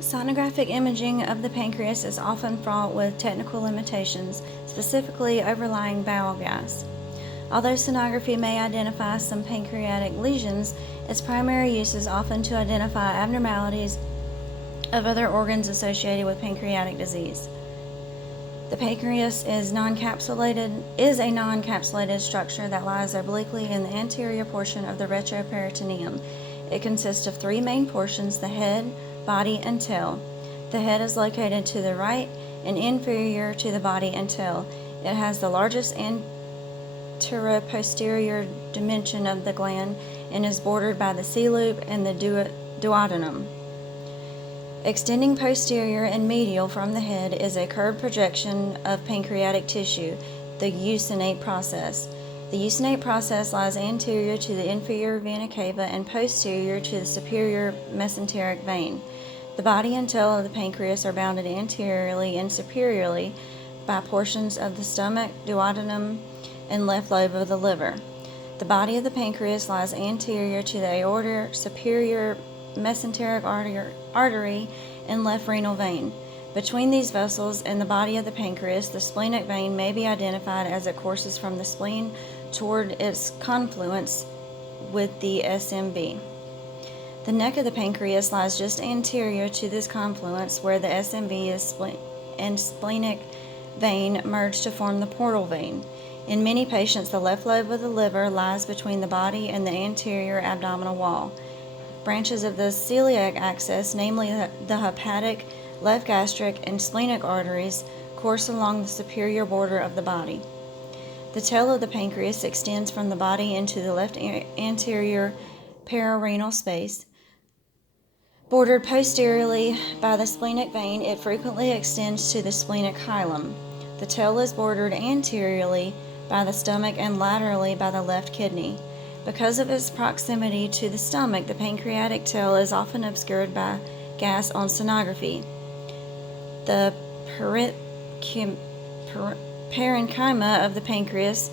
Sonographic imaging of the pancreas is often fraught with technical limitations, specifically overlying bowel gas. Although sonography may identify some pancreatic lesions, its primary use is often to identify abnormalities of other organs associated with pancreatic disease. The pancreas is a non-capsulated structure that lies obliquely in the anterior portion of the retroperitoneum. It consists of three main portions: the head, body, and tail. The head is located to the right and inferior to the body and tail. It has the largest anteroposterior dimension of the gland and is bordered by the C-loop and the duodenum. Extending posterior and medial from the head is a curved projection of pancreatic tissue, the uncinate process. The uncinate process lies anterior to the inferior vena cava and posterior to the superior mesenteric vein. The body and tail of the pancreas are bounded anteriorly and superiorly by portions of the stomach, duodenum, and left lobe of the liver. The body of the pancreas lies anterior to the aorta, superior mesenteric artery, and left renal vein. Between these vessels and the body of the pancreas, the splenic vein may be identified as it courses from the spleen toward its confluence with the SMV. The neck of the pancreas lies just anterior to this confluence, where the SMV and splenic vein merge to form the portal vein. In many patients, the left lobe of the liver lies between the body and the anterior abdominal wall. Branches of the celiac axis, namely the hepatic, left gastric, and splenic arteries, course along the superior border of the body. The tail of the pancreas extends from the body into the left anterior pararenal space. Bordered posteriorly by the splenic vein, it frequently extends to the splenic hilum. The tail is bordered anteriorly by the stomach and laterally by the left kidney. Because of its proximity to the stomach, the pancreatic tail is often obscured by gas on sonography. The parenchyma of the pancreas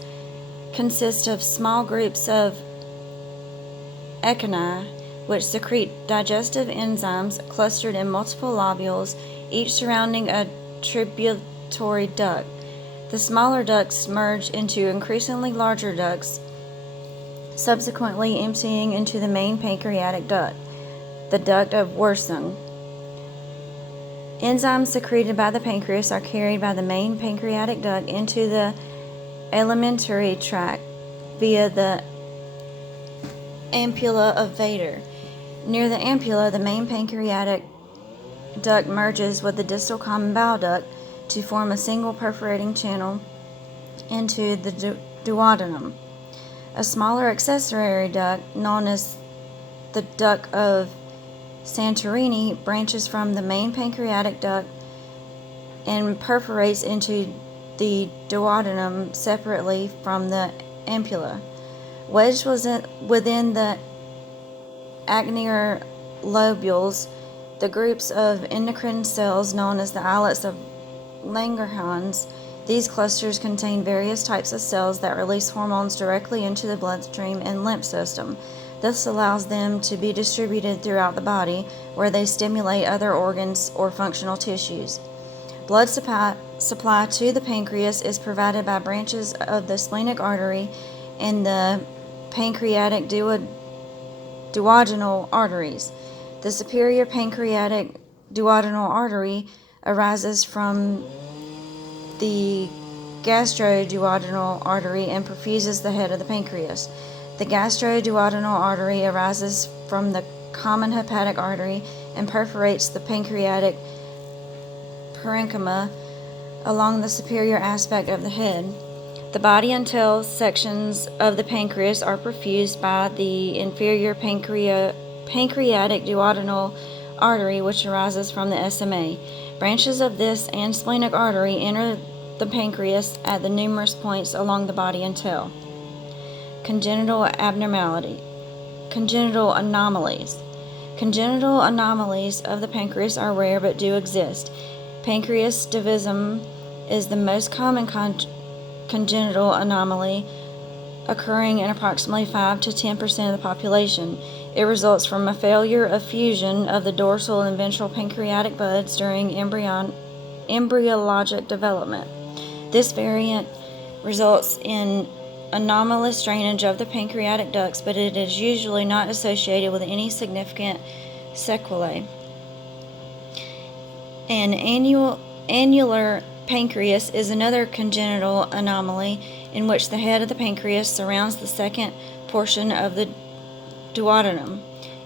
consists of small groups of echini, which secrete digestive enzymes clustered in multiple lobules, each surrounding a tributary duct. The smaller ducts merge into increasingly larger ducts, subsequently emptying into the main pancreatic duct, the duct of Wirsung. Enzymes secreted by the pancreas are carried by the main pancreatic duct into the alimentary tract via the ampulla of Vater. Near the ampulla, the main pancreatic duct merges with the distal common bile duct to form a single perforating channel into the duodenum. A smaller accessory duct, known as the duct of Santorini, branches from the main pancreatic duct and perforates into the duodenum separately from the ampulla. Wedged within the acinier lobules, the groups of endocrine cells known as the islets of Langerhans. These clusters contain various types of cells that release hormones directly into the bloodstream and lymph system. This allows them to be distributed throughout the body, where they stimulate other organs or functional tissues. Blood supply to the pancreas is provided by branches of the splenic artery and the pancreatic duodenal arteries. The superior pancreatic duodenal artery arises from the gastroduodenal artery and perfuses the head of the pancreas. The gastroduodenal artery arises from the common hepatic artery and perforates the pancreatic parenchyma along the superior aspect of the head. The body and tail sections of the pancreas are perfused by the inferior pancreatic duodenal artery, which arises from the SMA. Branches of this and splenic artery enter the pancreas at the numerous points along the body and tail. Congenital anomalies. Congenital anomalies of the pancreas are rare but do exist. Pancreas divisum is the most common congenital anomaly, occurring in approximately 5 to 10% of the population. It results from a failure of fusion of the dorsal and ventral pancreatic buds during embryologic development. This variant results in anomalous drainage of the pancreatic ducts, but it is usually not associated with any significant sequelae. An annular pancreas is another congenital anomaly in which the head of the pancreas surrounds the second portion of the duodenum.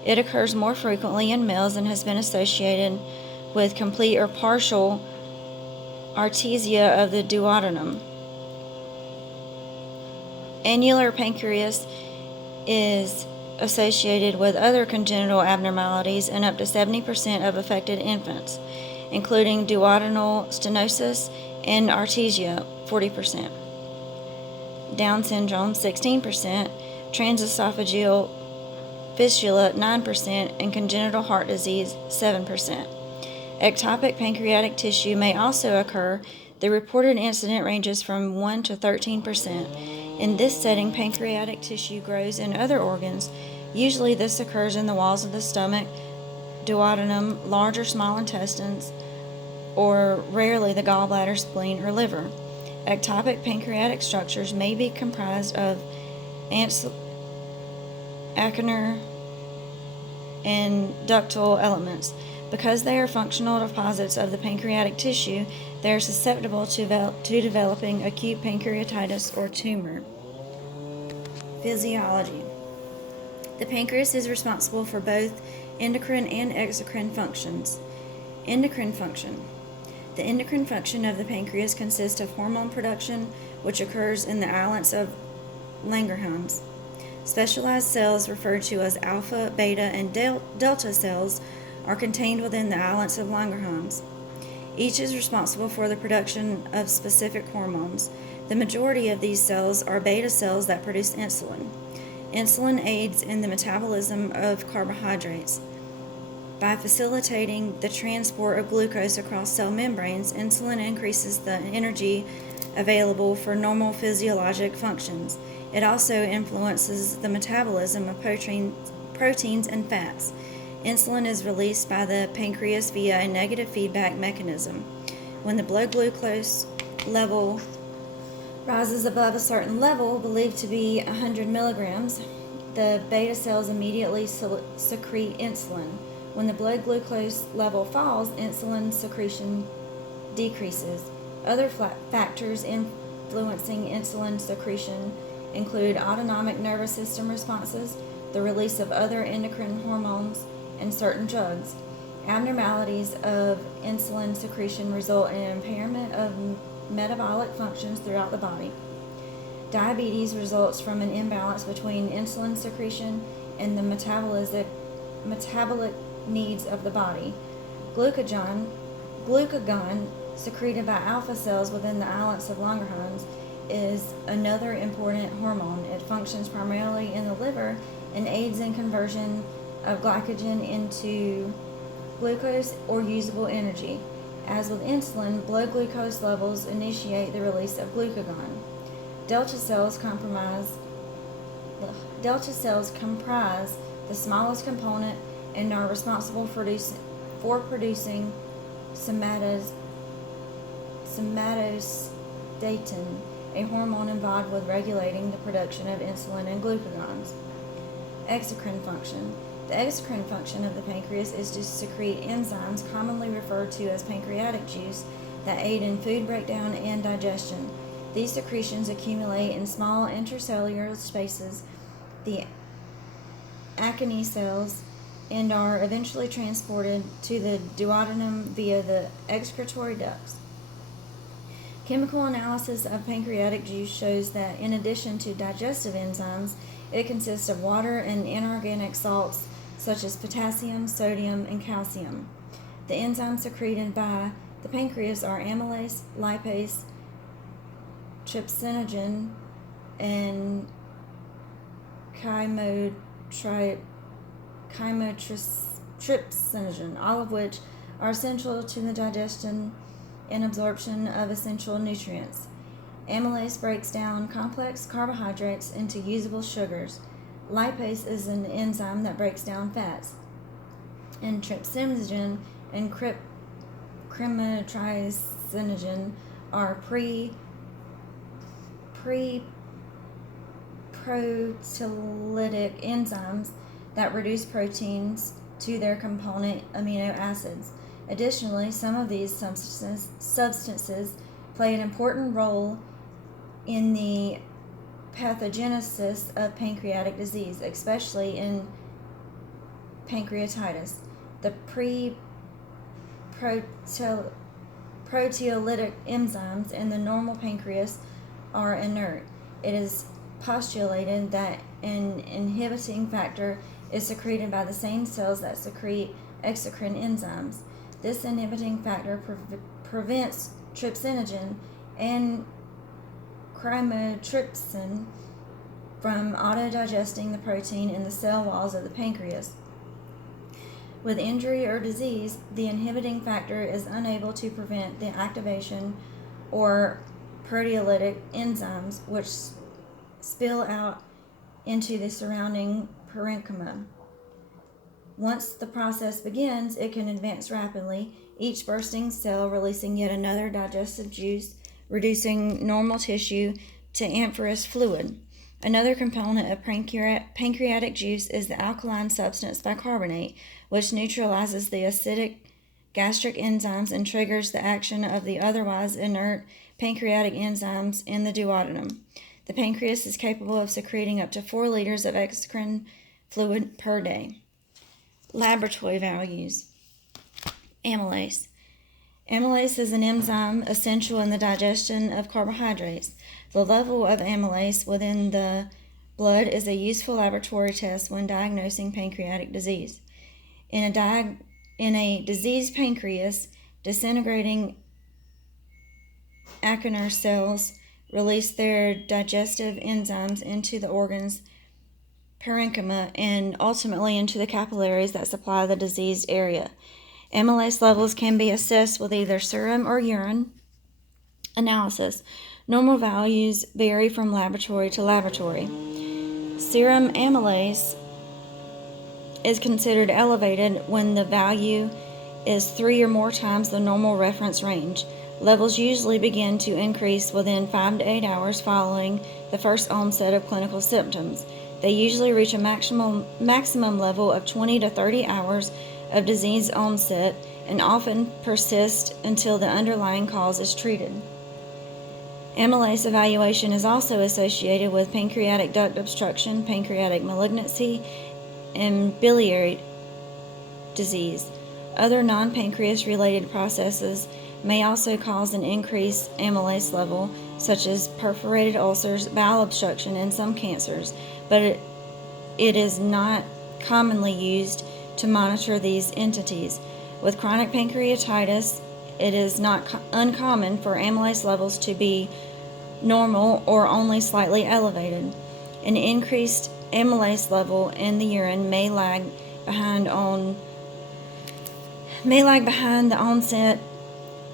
It occurs more frequently in males and has been associated with complete or partial artesia of the duodenum. Annular pancreas is associated with other congenital abnormalities in up to 70% of affected infants, including duodenal stenosis and artesia, 40%, Down syndrome, 16%, transesophageal fistula, 9%, and congenital heart disease, 7%. Ectopic pancreatic tissue may also occur. The reported incidence ranges from 1 to 13%. In this setting, pancreatic tissue grows in other organs. Usually this occurs in the walls of the stomach, duodenum, large or small intestines, or rarely the gallbladder, spleen, or liver. Ectopic pancreatic structures may be comprised of acinar and ductal elements. Because they are functional deposits of the pancreatic tissue, they are susceptible to developing acute pancreatitis or tumor. Physiology. The pancreas is responsible for both endocrine and exocrine functions. Endocrine function. The endocrine function of the pancreas consists of hormone production, which occurs in the islets of Langerhans. Specialized cells referred to as alpha, beta, and delta cells are contained within the islets of Langerhans. Each is responsible for the production of specific hormones. The majority of these cells are beta cells that produce insulin. Insulin aids in the metabolism of carbohydrates. By facilitating the transport of glucose across cell membranes, insulin increases the energy available for normal physiologic functions. It also influences the metabolism of proteins and fats. Insulin is released by the pancreas via a negative feedback mechanism. When the blood glucose level rises above a certain level, believed to be 100 milligrams, the beta cells immediately secrete insulin. When the blood glucose level falls, insulin secretion decreases. Other factors influencing insulin secretion include autonomic nervous system responses, the release of other endocrine hormones, and certain drugs. Abnormalities of insulin secretion result in impairment of metabolic functions throughout the body. Diabetes results from an imbalance between insulin secretion and the metabolic needs of the body. Glucagon, secreted by alpha cells within the islets of Langerhans, is another important hormone. It functions primarily in the liver and aids in conversion of glycogen into glucose or usable energy. As with insulin, blood glucose levels initiate the release of glucagon. Delta cells comprise the smallest component and are responsible for producing somatostatin, a hormone involved with regulating the production of insulin and glucagons. Exocrine function. The exocrine function of the pancreas is to secrete enzymes commonly referred to as pancreatic juice that aid in food breakdown and digestion. These secretions accumulate in small intracellular spaces, the Acinine cells, and are eventually transported to the duodenum via the excretory ducts. Chemical analysis of pancreatic juice shows that in addition to digestive enzymes, it consists of water and inorganic salts such as potassium, sodium, and calcium. The enzymes secreted by the pancreas are amylase, lipase, trypsinogen, and chymotrypsinogen, all of which are essential to the digestion and absorption of essential nutrients. Amylase breaks down complex carbohydrates into usable sugars. Lipase is an enzyme that breaks down fats, and trypsinogen and crematriciноgen are proteolytic enzymes that reduce proteins to their component amino acids. Additionally, some of these substances play an important role in the pathogenesis of pancreatic disease, especially in pancreatitis. The proteolytic enzymes in the normal pancreas are inert. It is postulated that an inhibiting factor is secreted by the same cells that secrete exocrine enzymes. This inhibiting factor prevents trypsinogen and chymotrypsin from autodigesting the protein in the cell walls of the pancreas. With injury or disease, the inhibiting factor is unable to prevent the activation or proteolytic enzymes which spill out into the surrounding parenchyma. Once the process begins, it can advance rapidly, each bursting cell releasing yet another digestive juice, reducing normal tissue to amorphous fluid. Another component of pancreatic juice is the alkaline substance bicarbonate, which neutralizes the acidic gastric enzymes and triggers the action of the otherwise inert pancreatic enzymes in the duodenum. The pancreas is capable of secreting up to 4 liters of exocrine fluid per day. Laboratory values. Amylase. Amylase is an enzyme essential in the digestion of carbohydrates. The level of amylase within the blood is a useful laboratory test when diagnosing pancreatic disease. In a diseased pancreas, disintegrating acinar cells release their digestive enzymes into the organ's parenchyma and ultimately into the capillaries that supply the diseased area. Amylase levels can be assessed with either serum or urine analysis. Normal values vary from laboratory to laboratory. Serum amylase is considered elevated when the value is 3 or more times the normal reference range. Levels usually begin to increase within 5 to 8 hours following the first onset of clinical symptoms. They usually reach a maximum level of 20 to 30 hours of disease onset and often persist until the underlying cause is treated. Amylase evaluation is also associated with pancreatic duct obstruction, pancreatic malignancy, and biliary disease. Other non-pancreas related processes may also cause an increased amylase level, such as perforated ulcers, bowel obstruction, and some cancers, but it is not commonly used to monitor these entities. With chronic pancreatitis, it is not uncommon for amylase levels to be normal or only slightly elevated. An increased amylase level in the urine may lag behind the onset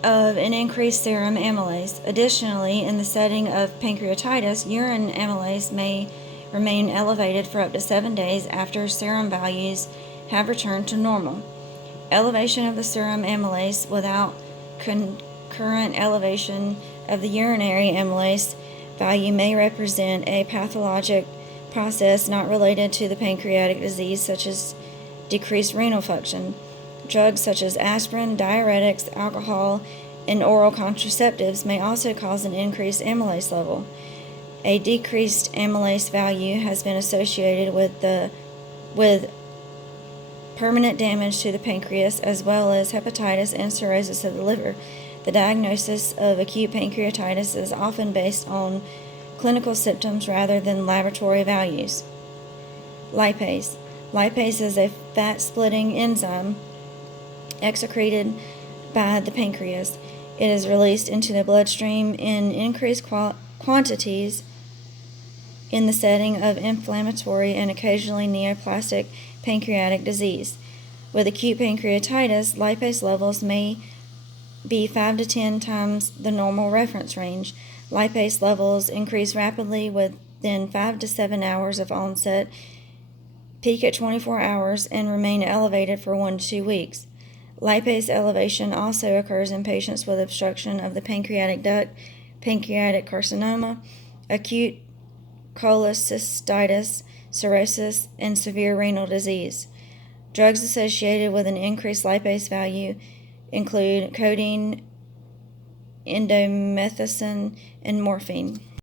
of an increased serum amylase. Additionally, in the setting of pancreatitis, urine amylase may remain elevated for up to 7 days after serum values have returned to normal. Elevation of the serum amylase without concurrent elevation of the urinary amylase value may represent a pathologic process not related to the pancreatic disease, such as decreased renal function. Drugs such as aspirin, diuretics, alcohol, and oral contraceptives may also cause an increased amylase level. A decreased amylase value has been associated with permanent damage to the pancreas, as well as hepatitis and cirrhosis of the liver. The diagnosis of acute pancreatitis is often based on clinical symptoms rather than laboratory values. Lipase. Lipase is a fat-splitting enzyme excreted by the pancreas. It is released into the bloodstream in increased quantities in the setting of inflammatory and occasionally neoplastic pancreatic disease. With acute pancreatitis, lipase levels may be 5 to 10 times the normal reference range. Lipase levels increase rapidly within 5 to 7 hours of onset peak at 24 hours, and remain elevated for 1 to 2 weeks. Lipase elevation also occurs in patients with obstruction of the pancreatic duct, pancreatic carcinoma, acute cholecystitis, cirrhosis, and severe renal disease. Drugs associated with an increased lipase value include codeine, indomethacin, and morphine.